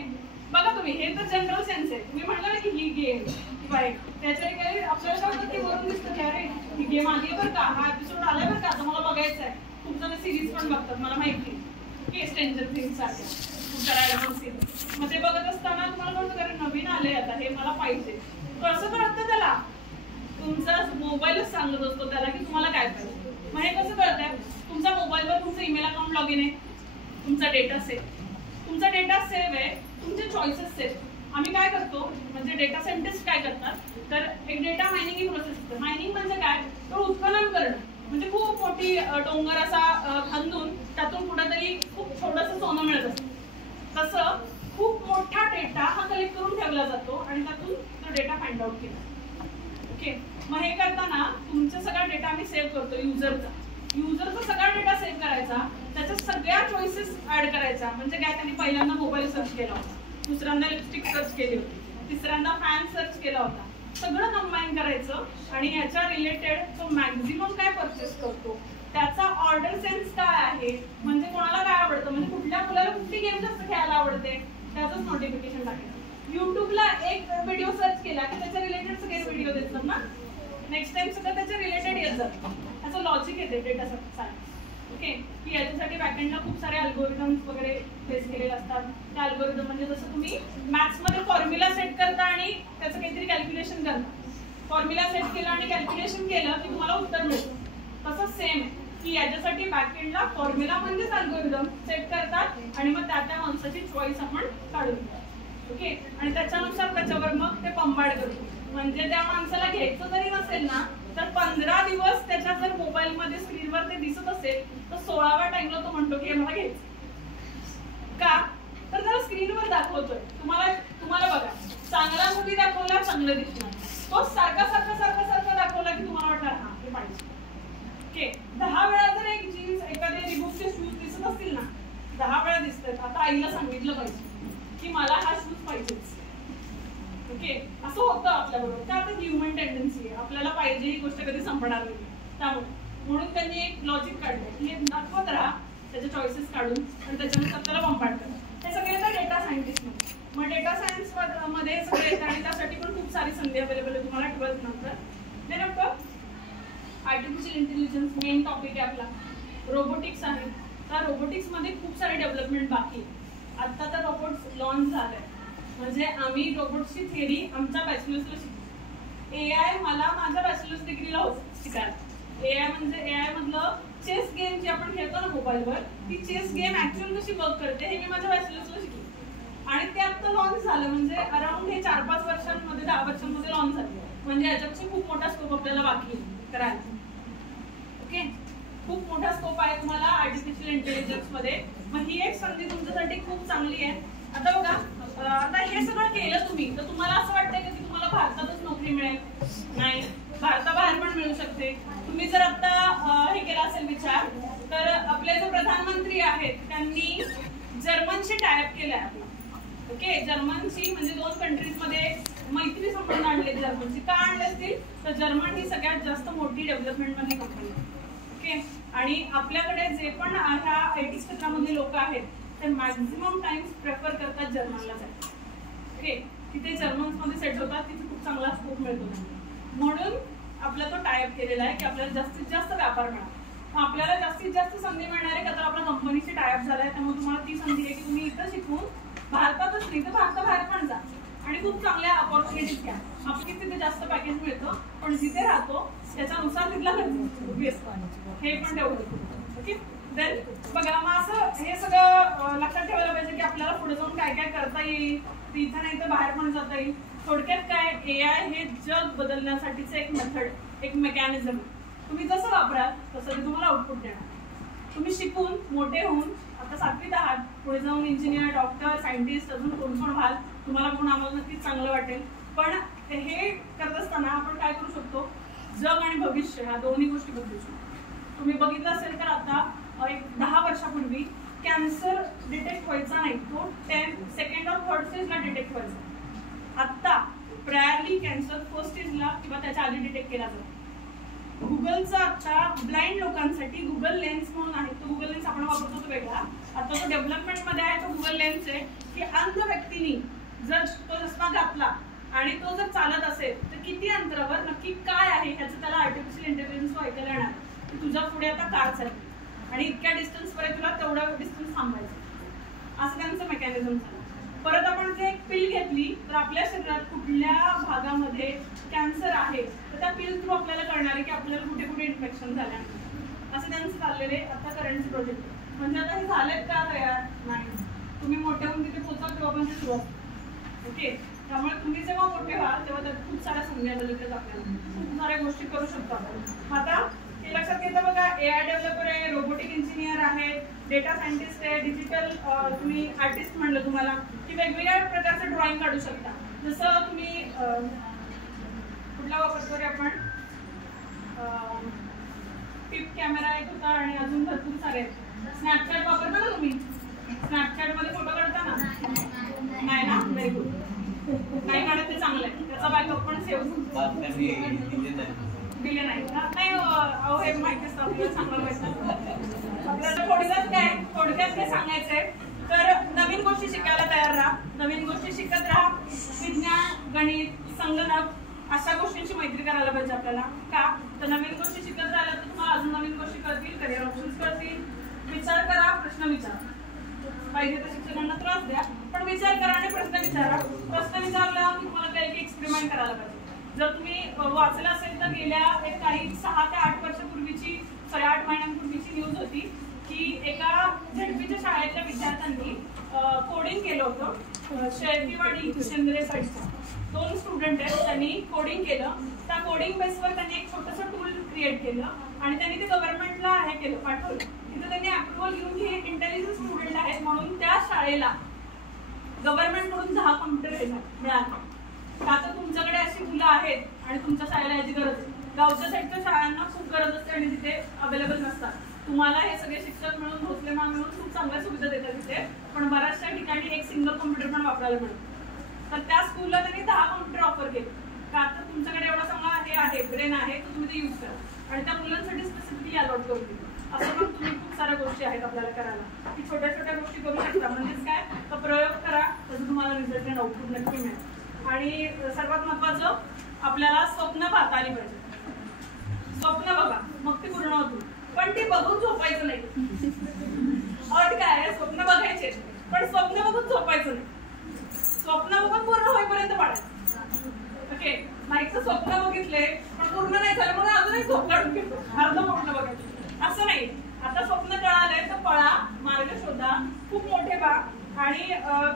बघा तुम्ही, हे तर जनरल सेन्स आहे. तुम्ही म्हटलं ना की ही गेम त्याच्या काही आपल्याला काय ते वरून दिसतं की अरे ही गेम आली बरं का, हा एपिसोड आलाय बरं का, आता मला बघायचं आहे. तुमचं सिरीज पण बघतात मला माहिती की स्ट्रेंजर थिंग्स सारख्या खूप सिरीज. मग ते बघत असताना तुम्हाला कळतं अरे नवीन आले आता, हे मला पाहिजे. कसं कळतं त्याला, तुमचा मोबाईलच सांगत असतो त्याला की तुम्हाला काय पाहिजे. मग हे कसं कळतंय, तुमच्या मोबाईलवर तुमचं ईमेल अकाउंट लॉग इन आहे, तुमचा डेटा सेव्ह आहे, तुमचे चॉईसेस सेव्ह. आम्ही काय करतो, म्हणजे डेटा सायंटिस्ट काय करतात, तर एक डेटा मायनिंग ही प्रोसेस असते. मायनिंग म्हणजे काय, तर उत्खनन करणं. म्हणजे खूप मोठी डोंगर असा खांदून त्यातून कुठेतरी खूप छोटंसं सोनं मिळत असतं. तसं खूप मोठा डेटा हा कलेक्ट करून ठेवला जातो आणि त्यातून तो डेटा फाइंड आउट केला. ओके, मग हे करताना तुमचा सगळा डेटा आम्ही सेव्ह करतो. युजरचा सगळा डेटा सेव्ह करायचा, त्याच्या सगळ्या चॉईसेस ऍड करायचा. म्हणजे काय, त्यांनी पहिल्यांदा मोबाईल सर्च केला होता, दुसऱ्यांदा लिपस्टिक सर्च केली होती, तिसऱ्यांदा फॅन सर्च केला होता. सगळं कंबाईन करायचं आणि याच्या रिलेटेड तो मॅक्झिमम काय परचेस करतो, त्याचा ऑर्डर सेन्स काय आहे, म्हणजे कोणाला काय आवडतं, म्हणजे कुठल्या मुलाला कुठली गेम जास्त खेळायला आवडते, त्याचंच नोटिफिकेशन टाकायचं. युट्यूबला एक व्हिडिओ सर्च केला की त्याच्या रिलेटेड सगळे व्हिडिओ देतात ना, नेक्स्ट टाइम सगळं त्याच्या रिलेटेड येत जातं. त्याचं लॉजिक येते डेटा सायन्स. ओके, की याच्यासाठी बॅकएंडला खूप सारे अल्गोरिदम्स वगैरे फेस केलेले असतात. त्या अल्गोरिदम म्हणजे जसं तुम्ही मॅथ्समध्ये फॉर्म्युला सेट करता आणि त्याचं काहीतरी कॅल्क्युलेशन करता. फॉर्म्युला सेट केलं आणि कॅल्क्युलेशन केलं की तुम्हाला उत्तर मिळतं. तसं सेम आहे की याच्यासाठी बॅकएंडला फॉर्म्युला म्हणजेच अल्गोरिदम सेट करतात आणि मग त्या माणसाची चॉईस आपण काढून घेतो. ओके, आणि त्याच्यानुसार त्याच्यावर मग ते पंबाड करतो. म्हणजे त्या माणसाला घ्यायचं जरी नसेल ना तर 15 दिवस त्याच्या जर मोबाईलमध्ये स्क्रीनवर ते दिसत असेल तर 16व्या टाइमला तो म्हणतो की मला घ्यायचं. का तर त्याला स्क्रीनवर दाखवतोय. तुम्हाला बघा, चांगला मूवी दाखवला चांगलं दिसणार, तो सारखा दाखवला की तुम्हाला वाटणार हा हे पाहिजे. ओके, 10 वेळा जर एक जीन्स एखादे रिबूकचे शूज दिसत असतील ना, 10 वेळा दिसतात, आता आईला सांगितलं पाहिजे की मला हा शूज पाहिजेच. ओके, असं होतं आपल्याबरोबर. का तर ह्युमन टेंडन्सी आहे, आपल्याला पाहिजे ही गोष्ट कधी संपणार नाही. त्यामुळे म्हणून त्यांनी एक लॉजिक काढलं की हे दाखवत राहा त्याचे चॉईसेस काढून आणि त्याच्यानुसार त्याला बंबाड करा. हे सगळे येतात डेटा सायंटिस्ट मध्ये. मग डेटा सायन्स मध्ये हे सगळे येतात आणि त्यासाठी पण खूप सारी संधी अवेलेबल आहे तुम्हाला 12th नंतर. नेमकं आर्टिफिशियल इंटेलिजन्स मेन टॉपिक आहे आपला. रोबोटिक्स आहे. त्या रोबोटिक्स मध्ये खूप सारे डेव्हलपमेंट बाकी आहे. आता तर रोबोट्स लॉन्च झालंय, म्हणजे आम्ही रोबोट्सची थिअरी आमच्या बॅचलर्सला शिकतो. एआय मला माझ्या बॅचलर्स डिग्रीला होतं शिकायला. एआय म्हणजे एआय मधलं चेस गेम जी आपण खेळतो ना मोबाईलवर, ती चेस गेम ऍक्च्युअल कशी वर्क करते हे मी माझ्या बॅचलर्सला शिकलो. आणि ते आता लॉन्च झालं, म्हणजे अराउंड हे 4-5 वर्षांमध्ये 10 वर्षांमध्ये लॉन्च झालं. म्हणजे याच्यापेक्षा खूप मोठा स्कोप आपल्याला बाकी करायचा. ओके, खूप मोठा स्कोप आहे तुम्हाला आर्टिफिशियल इंटेलिजन्स मध्ये. मग ही एक संधी तुमच्यासाठी खूप चांगली आहे. आता बघा, आता हे सगळं केलं तुम्ही तर तुम्हाला असं वाटतंय की तुम्हाला भारतातच नोकरी मिळेल? नाही, भारताबाहेर पण मिळू शकते. तुम्ही जर आता हे केला असेल विचार, तर आपले जे प्रधानमंत्री आहेत त्यांनी जर्मनशी टायअप केलं आहे. ओके, जर्मनशी म्हणजे 2 कंट्रीज मध्ये मैत्री संबंध आणले. जर्मनशी का आणले असतील तर जर्मन ही सगळ्यात जास्त मोठी डेव्हलपमेंट मधली कंपनी आहे. ओके, आणि आपल्याकडे जे पण ह्या आयटी क्षेत्रामधले लोक आहेत ते मॅक्झिमम टाइम्स प्रेफर करतात जर्मनला जायला. ओके, तिथे जर्मन्स मध्ये सेट होतात, तिथे खूप चांगला स्कोप मिळतो. म्हणून आपला तो टायअप केलेला आहे की आपल्याला जास्तीत जास्त व्यापार मिळाला. आपल्याला जास्तीत जास्त संधी मिळणार आहे का तर आपल्या कंपनीशी टायअप झालाय. त्यामुळे तुम्हाला ती संधी आहे की तुम्ही इथं शिकून भारतातच नाही तर भारताबाहेर पण जा आणि खूप चांगल्या अपॉर्च्युनिटीज घ्या. आपली तिथे जास्त पॅकेज मिळतं, पण जिथे राहतो त्याच्यानुसार तिथला हे पण तेवढं. ओके, देन बघा, मग असं हे सगळं लक्षात ठेवायला पाहिजे की आपल्याला पुढे जाऊन काय काय करता येईल. इथं नाही तर बाहेर पण जाता येईल. थोडक्यात काय, एआय हे जग बदलण्यासाठीचं एक मेथड, एक मेकॅनिझम. तुम्ही जसं वापराल तसं ते तुम्हाला आउटपुट देणार. तुम्ही शिकून मोठे होऊन आता 7वीत आहात, पुढे जाऊन इंजिनियर, डॉक्टर, सायंटिस्ट अजून कोण व्हाल, तुम्हाला पण आम्हाला नक्कीच चांगलं वाटेल. पण हे करत असताना आपण काय करू शकतो, जग आणि भविष्य ह्या दोन्ही गोष्टी बदलू शकतो. तुम्ही बघितलं असेल तर आता एक 10 वर्षापूर्वी कॅन्सर डिटेक्ट व्हायचा नाही, तो 10th, 2nd or 3rd स्टेजला डिटेक्ट व्हायचा. आता प्रायरली कॅन्सर 1st स्टेजला किंवा त्याच्या आधी डिटेक्ट केला जातो. गुगलचा आता ब्लाइंड लोकांसाठी गुगल लेन्स म्हणून आहे. तो गुगल लेन्स आपण वापरतो तो वेगळा, आता तो डेव्हलपमेंट मध्ये आहे. तो गुगल लेन्स आहे की अंध व्यक्तीने जर तो चष्मा घातला आणि तो जर चालत असेल तर किती अंतरावर नक्की काय आहे ह्याचं त्याला आर्टिफिशियल इंटेलिजन्स ऐकायला येणार की तुझ्या पुढे आता कार चालली आणि इतक्या डिस्टन्स पर्यंत तुला तेवढा डिस्टन्स थांबायचं, असं त्यांचं मेकॅनिझम झालं. परत आपण ते एक पिल घेतली तर आपल्या शरीरात कुठल्या भागामध्ये कॅन्सर आहे तर त्या पिल थ्रू आपल्याला कळणार आहे की आपल्याला कुठे कुठे इन्फेक्शन झालं आहे. असं त्यांचं चाललेले आता करंट प्रोजेक्ट. म्हणजे आता हे झालेत का तयार? नाही, तुम्ही मोठे होऊन तिथे पोहोचा तेव्हा पण ते सुरू असतं. ओके, त्यामुळे तुम्ही जेव्हा मोठे व्हाल तेव्हा त्यात खूप साऱ्या संधी अवेलेबल आपल्याला, खूप साऱ्या गोष्टी करू शकतो आपण. आता हे लक्षात घेता बघा, एआय डेव्हलपर आहे, रोबोटिक इंजिनियर आहे, डेटा सायंटिस्ट आहे, डिजिटल तुम्ही आर्टिस्ट म्हणलं तुम्हाला की वेगवेगळ्या प्रकारचं ड्रॉइंग काढू शकता. जसं तुम्ही कुठला वापरतो रे आपण, टिप कॅमेरा एक होता आणि अजून भरपूर सारे. स्नॅपचॅट वापरता ना तुम्ही? स्नॅपचॅट मध्ये फोटो काढता ना? नाही ना, व्हेरी गुड. नाही काढत ते चांगलं आहे, त्याचा बॅकअप पण सेव्ह दिले नाही का? नाही, अहो हे माहिती असतं आपल्याला, चांगलं माहिती. आपल्याला थोडक्यात काय सांगायचंय तर नवीन गोष्टी शिकायला तयार राहा, नवीन गोष्टी शिकत राहा. विज्ञान, गणित, संगणक अशा गोष्टींची मैत्री करायला पाहिजे आपल्याला. का तर नवीन गोष्टी शिकत राहिला तर तुम्हाला अजून नवीन गोष्टी कळतील, करिअर ऑप्शन्स कळतील. विचार करा, प्रश्न विचारा. पाहिजे तर शिक्षकांना त्रास द्या, पण विचार करा आणि प्रश्न विचारा. प्रश्न विचारल्यावर तुम्हाला काही एक्सपेरिमेंट करायला पाहिजे. जर तुम्ही वाचलं असेल तर गेल्या काही 6 ते 8 वर्षापूर्वीची 8 महिन्यांपूर्वीची न्यूज होती की एका झेडपीच्या शाळेतल्या विद्यार्थ्यांनी कोडिंग केलं होतं. शेळकेवाडी शेंद्रे साईडचा 2 स्टुडंट आहेत, त्यांनी कोडिंग केलं. त्या कोडिंग बेसवर त्यांनी एक छोटंसं टूल क्रिएट केलं आणि त्यांनी ते गव्हर्नमेंटला केलं, पाठवलं. तिथं त्यांनी अप्रुव्हल घेऊन की हे इंटेलिजंट स्टुडंट आहेत म्हणून त्या शाळेला गव्हर्नमेंटकडून 10 कॉम्प्युटर मिळाले. का तर तुमच्याकडे अशी मुलं आहेत आणि तुमच्या शाळेला याची गरज आहे. गावच्या साईडच्या शाळांना खूप गरज असते आणि तिथे अवेलेबल नसतात. तुम्हाला हे सगळे शिक्षक मिळून भोसलेमान मिळून खूप चांगल्या सुविधा देतात तिथे, पण बऱ्याचशा ठिकाणी एक सिंगल कॉम्प्युटर पण वापरायला मिळतं. तर त्या स्कूलला त्यांनी 10 कॉम्प्युटर ऑफर केले. का तर तुमच्याकडे एवढा चांगला हे आहे, ब्रेन आहे, तर तुम्ही ते यूज करा आणि त्या मुलांसाठी स्पेसिफिकली अलॉट करून दिलं. असं पण तुम्ही खूप साऱ्या गोष्टी आहेत आपल्याला करायला, की छोट्या छोट्या गोष्टी करू शकता. म्हणजेच काय, तर प्रयोग करा, तसं तुम्हाला रिझल्ट आणि आउटपुट नक्की मिळेल. आणि सर्वात महत्वाचं, आपल्याला स्वप्न पाहता आली पाहिजे. स्वप्न बघा, मग ते पूर्ण होतील, पण ती बघून झोपायचं नाही. अट काय, स्वप्न बघायचे पण स्वप्न बघून झोपायचं नाही. स्वप्न बघून पूर्ण होईपर्यंत पाडायचं. ओके, नाहीचं स्वप्न बघितले पण पूर्ण नाही झालं म्हणून अजूनही झोप काढून घेतो, अर्ध पूर्ण बघायचं असं नाही. आता स्वप्न कळालंय तर पळा, मार्ग शोधा, खूप मोठे व्हा. आणि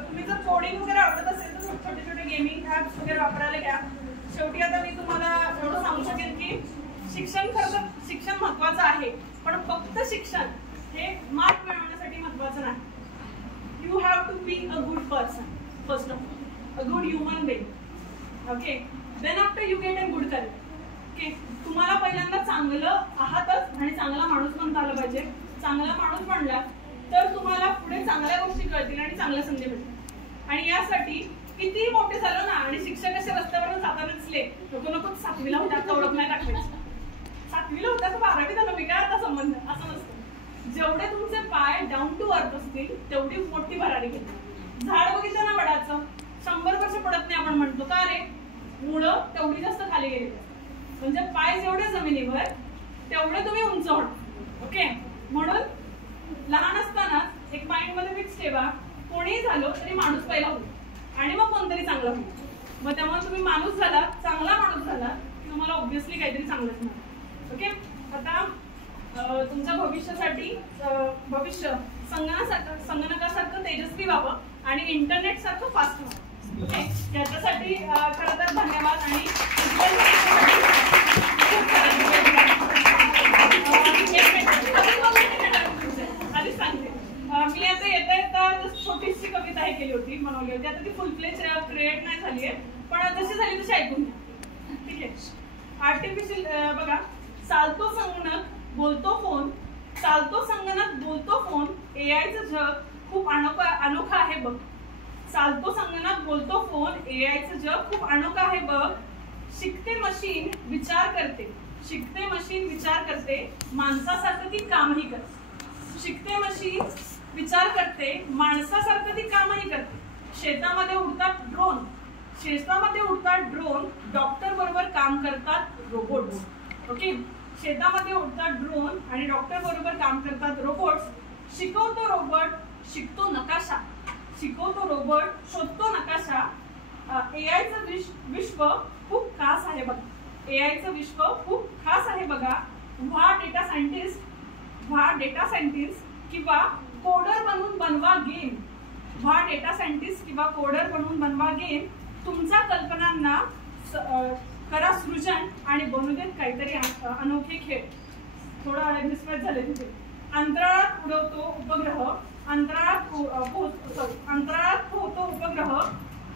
तुम्ही जर कोडिंग वगैरे आवडत असेल तर छोटे छोटे गेमिंग ऍप्स वगैरे वापरायला घ्या. शेवटी आता मी तुम्हाला एवढं सांगू शकेन की शिक्षण महत्वाचं आहे, पण फक्त शिक्षण हे मार्क मिळवण्यासाठी महत्वाचं नाही. You have to be a good person first of all, a good human being. Okay, then after you get a good career. Okay, तुम्हाला पहिल्यांदा चांगलं आहातच आणि चांगला माणूस बनता आलं पाहिजे. चांगला माणूस बनला तर तुम्हाला पुढे चांगल्या गोष्टी कळतील आणि चांगल्या संधी मिळतील. आणि यासाठी कितीही मोठे झालो ना आणि शिक्षक असे रस्त्यावरून जाताना दिसले, नको 7वीला होत्या आता ओळख नाही टाकायची, 7वीला होत्या तर 12वी झालं, मी काय आता संबंध, असं नसतं. जेवढे तुमचे पाय डाऊन टू अर्थ असतील तेवढी मोठी भरारी घेतील. झाड बघितलं ना वडाचं, 100 वर्ष पडत नाही आपण म्हणतो, का रे, मुळं तेवढी जास्त खाली गेली. म्हणजे पाय जेवढे जमिनीवर तेवढे तुम्ही उंच होणार. ओके, म्हणून लहान असतानाच एक माइंड मध्ये फिक्स ठेवा, कोणीही झालो तरी माणूस पहिला होईल आणि मग कोणतरी चांगला होईल. मग त्यामुळे तुम्ही माणूस झाला, चांगला माणूस झाला की तुम्हाला ऑब्व्हियसली काहीतरी चांगलंच मिळेल. ओके, आता तुमच्या भविष्यासाठी भविष्य संगणकासारखं तेजस्वी व्हावं आणि इंटरनेट सारखं फास्ट व्हावं. ओके, याच्यासाठी खरं तर धन्यवाद. आणि आधीच सांगते, मी आता येता छोटीशी कविता हे केली होती, बनवली होती. आता ती फुल फ्लेज क्रिएट नाही झाली आहे, पण जशी झाली तशी ऐकून घ्या. ठीक आहे, आर्टिफिशियल बघा, चालतो संगणक बोलतो फोन, चालतो संगणक बोलतो फोन, एआयचं जग खूप अनोखं आहे बघ. चालतो संगणक बोलतो फोन, एआयचं जग खूप अनोखं आहे बघ. शिकते मशीन विचार करते, शिकते मशीन विचार करते, माणसासारखं ती कामही करते. शिकते मशीन विचार करते, माणसासारखं ती कामही करते. शेतामध्ये उडतात ड्रोन, शेतामध्ये उडतात ड्रोन, डॉक्टर बरोबर काम करतात रोबोट. ओके, शेतामध्ये उडतात ड्रोन आणि डॉक्टर बरोबर काम करतात रोबोट. शिकवतो रोबोट, शिकतो नकाशा, शिकवतो रोबोट, शोधतो नकाशा. एआयचं विश्व खूप खास आहे बघा, एआयचं विश्व खूप खास आहे बघा. व्हा डेटा सायंटिस्ट, व्हा डेटा सायंटिस्ट किंवा कोडर बनवून बनवा गेम. व्हा डेटा सायंटिस्ट किंवा कोडर बनवून बनवा गेम. तुमच्या कल्पनांना करा सृजन आणि बनू देत काहीतरी अनोखे खेळ. थोडा मिसमॅच झाले तिथे. अंतराळात उडवतो उपग्रह, अंतराळात पोहतो उपग्रह,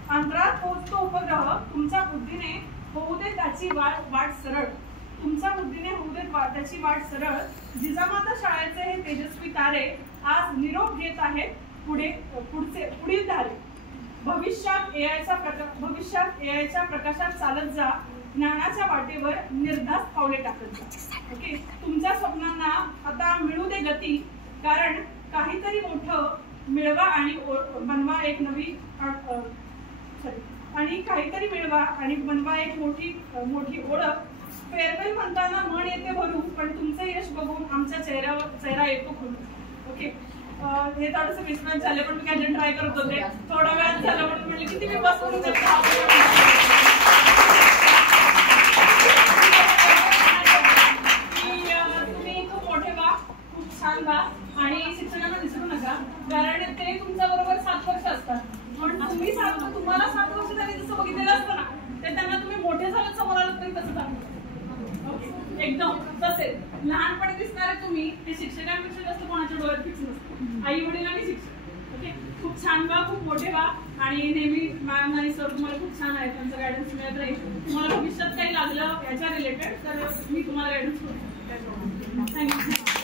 अंतराळात पोहोचतो उपग्रह. तुमच्या बुद्धीने होऊ दे त्याची वाट सरळ, तुमच्या बुद्धीने होऊ दे त्याची वाट सरळ. जिजामाता शाळेचे हे तेजस्वी तारे आज निरोप घेत आहेत पुढील तारे. भविष्यात एआयच्या प्रकाशात चालत जा, ज्ञानाच्या वाटेवर निर्धास्त पावले टाकत जा. ओके, तुमच्या स्वप्नांना आता मिळू दे गती, कारण काहीतरी मोठं मिळवा आणि बनवा एक नवी आणि काहीतरी मिळवा आणि बनवा एक मोठी ओळख. फेअरवेल म्हणताना म्हण येते भरून, पण तुमचं यश बघून आमच्या चेहरा येतो भरून. ओके, हे थोडंसं मिसमॅच झाले, पण मी काय ट्राय करत होते. थोडा वेळ झाला म्हणून म्हणले की तुम्ही बसून तुम्ही खूप मोठे व्हा, खूप छान व्हा आणि शिक्षणाला विसरू नका, कारण ते तुमच्या बरोबर 7 वर्ष असतात. पण तुम्ही तुम्हाला 7 वर्ष झाली जसं बघितलेलं असतं ना, ते त्यांना तुम्ही मोठे झालं समोर आलं तरी तसं सांगतो. एकदम तसेच लहानपणी दिसणारे तुम्ही ते शिक्षकांपेक्षा जास्त कोणाच्या डोळ्यात फिक्स नसतं, आई वडील आणि शिक्षक. ओके, खूप छान व्हा, खूप मोठे व्हा आणि नेहमी मॅम आणि सर तुम्हाला खूप छान आहे, त्यांचं गायडन्स मिळत राहील. तुम्हाला भविष्यात काही लागलं याच्या रिलेटेड तर मी तुम्हाला गायडन्स करू शकते. थँक्यू.